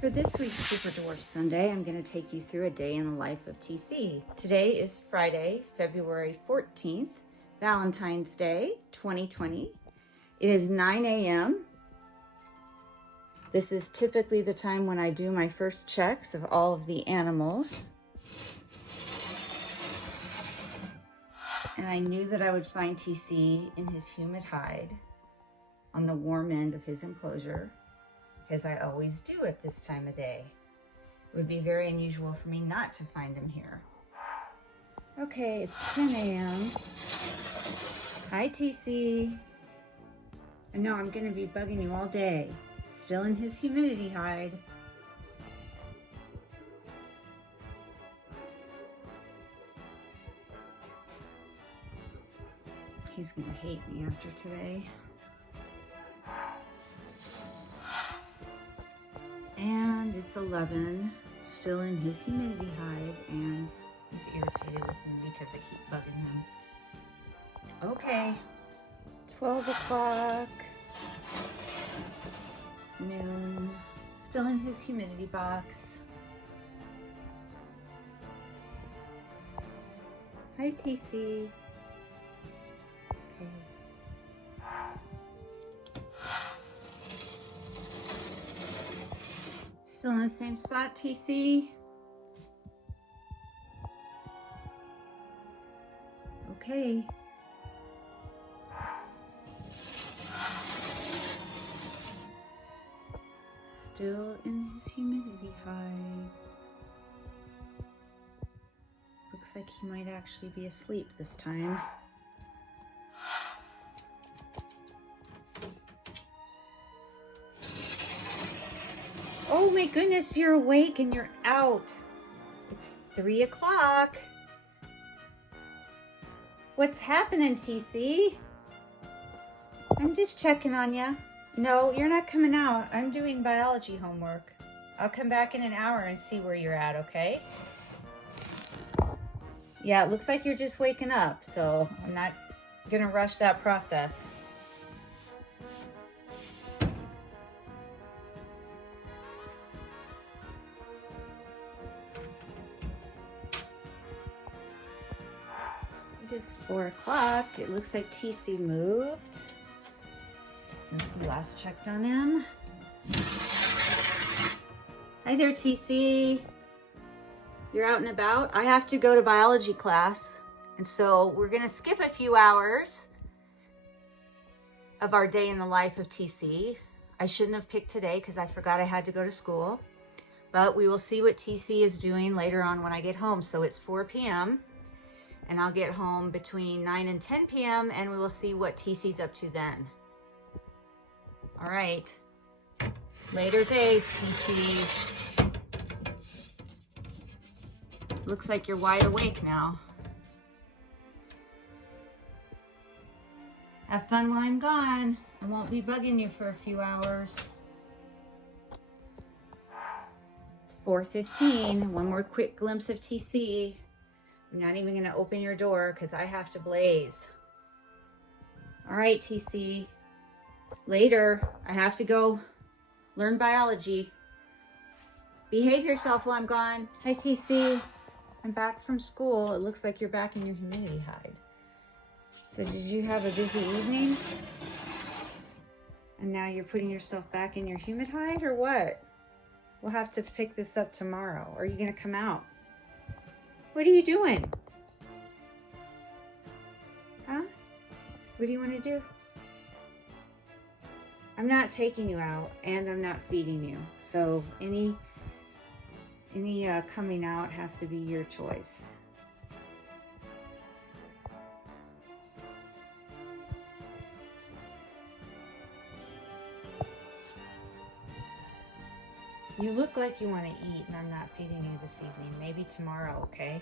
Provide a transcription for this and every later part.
For this week's Super Dwarf Sunday, I'm going to take you through a day in the life of TC. Today is Friday, February 14th, Valentine's Day, 2020. It is 9 a.m. This is typically the time when I do my first checks of all of the animals. And I knew that I would find TC in his humid hide on the warm end of his enclosure, because I always do at this time of day. It would be very unusual for me not to find him here. Okay, it's 10 a.m. Hi, TC. I know I'm gonna be bugging you all day. Still in his humidity hide. He's gonna hate me after today. And it's 11, still in his humidity hide, and he's irritated with me because I keep bugging him. Okay, 12 o'clock, noon, still in his humidity box. Hi, TC. Okay. Still in the same spot, TC? Okay. Still in his humidity hide. Looks like he might actually be asleep this time. Oh my goodness, you're awake and you're out. It's 3 o'clock. What's happening, TC? I'm just checking on you. No, you're not coming out. I'm doing biology homework. I'll come back in an hour and see where you're at, okay? Yeah, it looks like you're just waking up, so I'm not gonna rush that process. It is 4 o'clock. It looks like TC moved since we last checked on him. Hi there, TC. You're out and about? I have to go to biology class, and so we're gonna skip a few hours of our day in the life of TC. I shouldn't have picked today because I forgot I had to go to school, but we will see what TC is doing later on when I get home. So it's 4 p.m. and I'll get home between 9 and 10 p.m. and we will see what TC's up to then. All right, later days, TC. Looks like you're wide awake now. Have fun while I'm gone. I won't be bugging you for a few hours. It's 4:15. One more quick glimpse of TC. I'm not even gonna open your door because I have to blaze. All right, TC. Later, I have to go learn biology. Behave yourself while I'm gone. Hi, TC. I'm back from school. It looks like you're back in your humidity hide. So did you have a busy evening? And now you're putting yourself back in your humid hide or what? We'll have to pick this up tomorrow. Are you gonna come out? What are you doing? Huh? What do you want to do? I'm not taking you out and I'm not feeding you. So any coming out has to be your choice. You look like you want to eat and I'm not feeding you this evening. Maybe tomorrow, okay?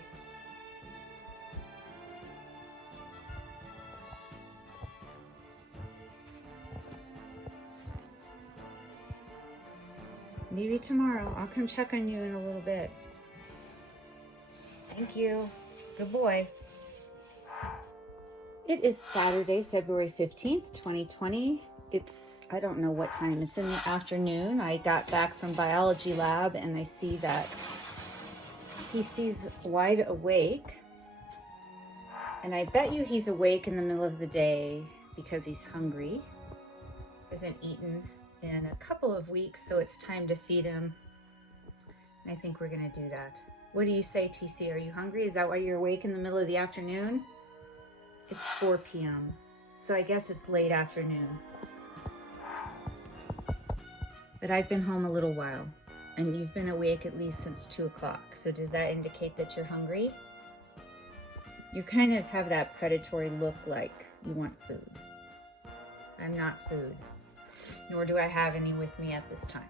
Maybe tomorrow. I'll come check on you in a little bit. Thank you. Good boy. It is Saturday, February 15th, 2020. I don't know what time. It's in the afternoon. I got back from biology lab and I see that TC's wide awake. And I bet you he's awake in the middle of the day because he's hungry. Hasn't eaten in a couple of weeks, so it's time to feed him. And I think we're gonna do that. What do you say, TC? Are you hungry? Is that why you're awake in the middle of the afternoon? It's 4 p.m., so I guess it's late afternoon. But I've been home a little while, and you've been awake at least since 2 o'clock. So does that indicate that you're hungry? You kind of have that predatory look like you want food. I'm not food, nor do I have any with me at this time.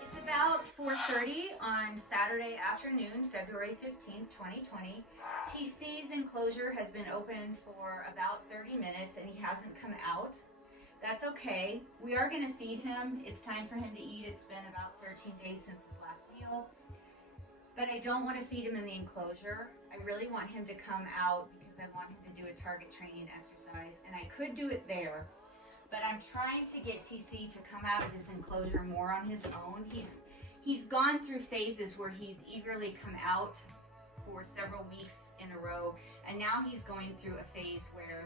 It's about 4:30 on Saturday afternoon, February 15th, 2020. TC's enclosure has been open for about 30 minutes and he hasn't come out. That's okay. We are going to feed him. It's time for him to eat. It's been about 13 days since his last meal. But I don't want to feed him in the enclosure. I really want him to come out because I want him to do a target training exercise. And I could do it there, but I'm trying to get TC to come out of his enclosure more on his own. He's gone through phases where he's eagerly come out for several weeks in a row, and now he's going through a phase where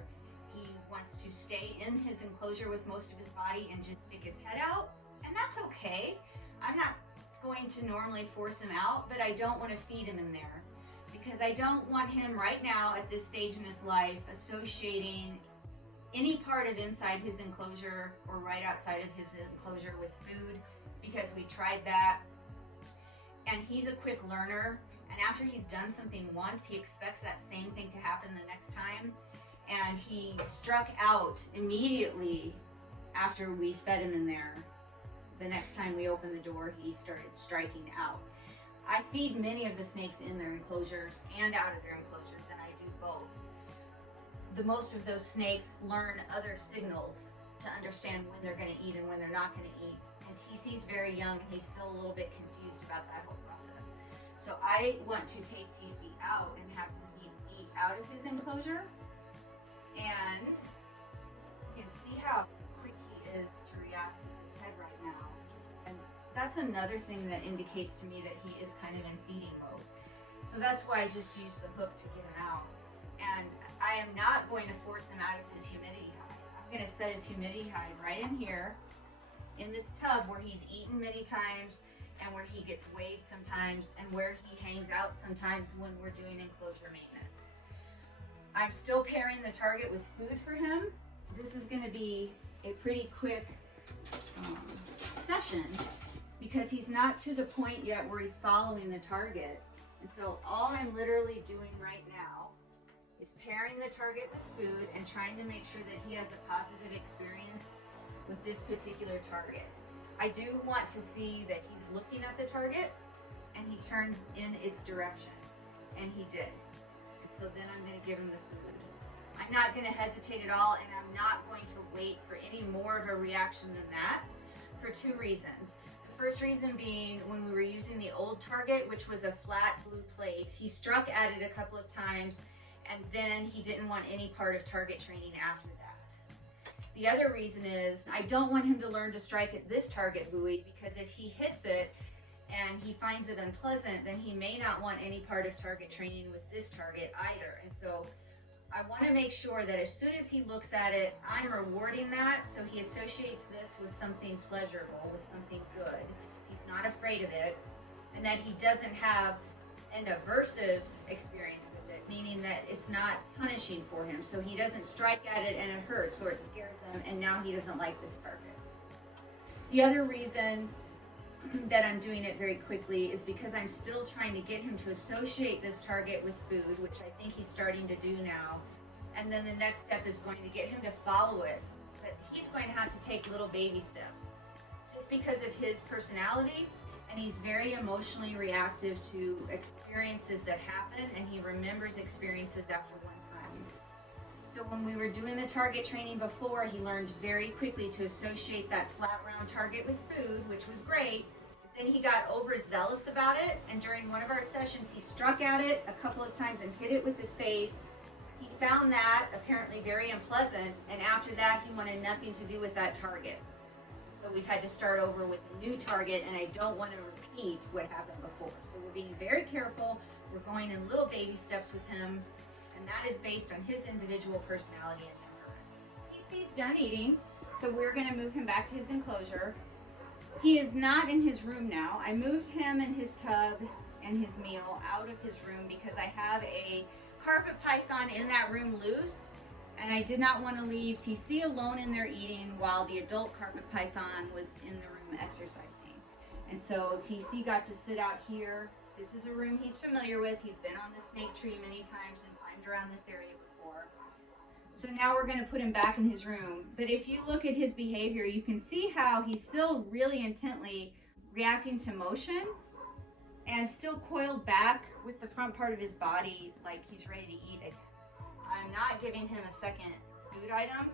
he wants to stay in his enclosure with most of his body and just stick his head out, and that's okay. I'm not going to normally force him out, but I don't want to feed him in there because I don't want him right now at this stage in his life associating any part of inside his enclosure or right outside of his enclosure with food, because we tried that and he's a quick learner, and after he's done something once he expects that same thing to happen the next time, and he struck out immediately after we fed him in there. The next time we opened the door he started striking out. I feed many of the snakes in their enclosures and out of their enclosures, and I do both. The most of those snakes learn other signals to understand when they're going to eat and when they're not going to eat. And TC's very young and he's still a little bit confused about that whole process. So I want to take TC out and have him eat out of his enclosure. And you can see how quick he is to react with his head right now. And that's another thing that indicates to me that he is kind of in feeding mode. So that's why I just used the hook to get him out. And I am not going to force him out of his humidity hide. I'm going to set his humidity hide right in here in this tub where he's eaten many times and where he gets weighed sometimes and where he hangs out sometimes when we're doing enclosure maintenance. I'm still pairing the target with food for him. This is going to be a pretty quick session because he's not to the point yet where he's following the target. And so all I'm literally doing right now is pairing the target with food and trying to make sure that he has a positive experience with this particular target. I do want to see that he's looking at the target and he turns in its direction, and he did. And so then I'm going to give him the food. I'm not going to hesitate at all, and I'm not going to wait for any more of a reaction than that for two reasons. The first reason being, when we were using the old target, which was a flat blue plate, he struck at it a couple of times and then he didn't want any part of target training after that. The other reason is I don't want him to learn to strike at this target buoy, because if he hits it and he finds it unpleasant, then he may not want any part of target training with this target either. And so I want to make sure that as soon as he looks at it, I'm rewarding that so he associates this with something pleasurable, with something good. He's not afraid of it, and that he doesn't have an aversive experience with it, meaning that it's not punishing for him, so he doesn't strike at it and it hurts or it scares him and now he doesn't like this target. The other reason that I'm doing it very quickly is because I'm still trying to get him to associate this target with food, which I think he's starting to do now, and then the next step is going to get him to follow it, but he's going to have to take little baby steps just because of his personality. And he's very emotionally reactive to experiences that happen, and he remembers experiences after one time. So when we were doing the target training before, he learned very quickly to associate that flat round target with food, which was great. But Then he got overzealous about it, and during one of our sessions, he struck at it a couple of times and hit it with his face. He found that apparently very unpleasant, and after that, he wanted nothing to do with that target. So we've had to start over with a new target, and I don't want to repeat what happened before. So we're being very careful. We're going in little baby steps with him, and that is based on his individual personality and temperament. TC's done eating, so we're going to move him back to his enclosure. He is not in his room now. I moved him and his tub and his meal out of his room because I have a carpet python in that room loose, and I did not want to leave TC alone in there eating while the adult carpet python was in the room exercising. And so TC got to sit out here. This is a room he's familiar with. He's been on the snake tree many times and climbed around this area before. So now we're going to put him back in his room. But if you look at his behavior, you can see how he's still really intently reacting to motion and still coiled back with the front part of his body like he's ready to eat it. I'm not giving him a second food item.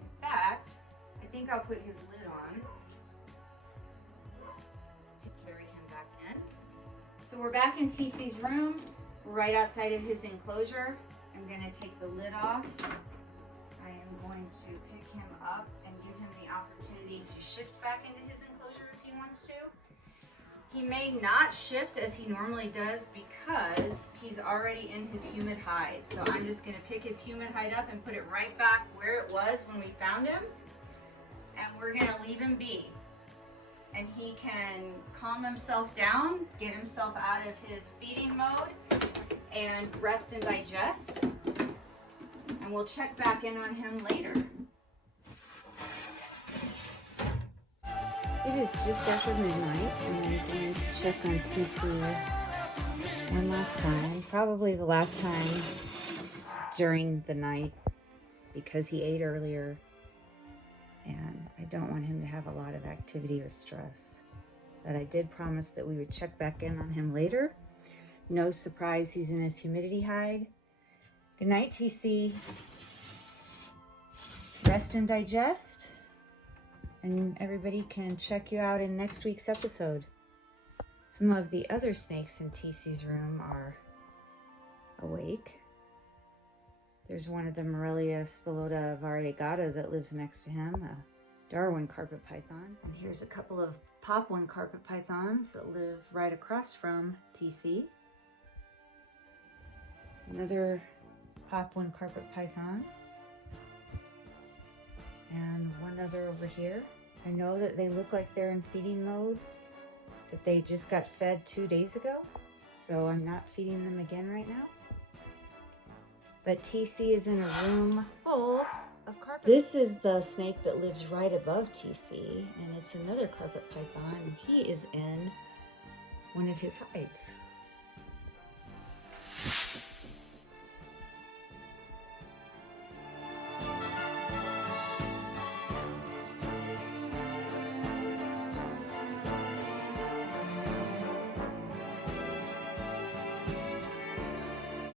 In fact, I think I'll put his lid on to carry him back in. So we're back in TC's room, right outside of his enclosure. I'm going to take the lid off. I am going to pick him up and give him the opportunity to shift back into his enclosure if he wants to. He may not shift as he normally does because he's already in his humid hide. So I'm just going to pick his humid hide up and put it right back where it was when we found him. And we're going to leave him be. And he can calm himself down, get himself out of his feeding mode, and rest and digest. And we'll check back in on him later. It is just after midnight, and I'm going to check on TC one last time. Probably the last time during the night because he ate earlier. And I don't want him to have a lot of activity or stress. But I did promise that we would check back in on him later. No surprise, he's in his humidity hide. Good night, TC. Rest and digest. And everybody can check you out in next week's episode. Some of the other snakes in TC's room are awake. There's one of the Morelia spilota variegata that lives next to him, a Darwin carpet python. And here's a couple of Papuan carpet pythons that live right across from TC. Another Papuan carpet python. And one other over here. I know that they look like they're in feeding mode, but they just got fed 2 days ago, so I'm not feeding them again right now. But TC is in a room full of carpet. This is the snake that lives right above TC, and it's another carpet python, and he is in one of his hides.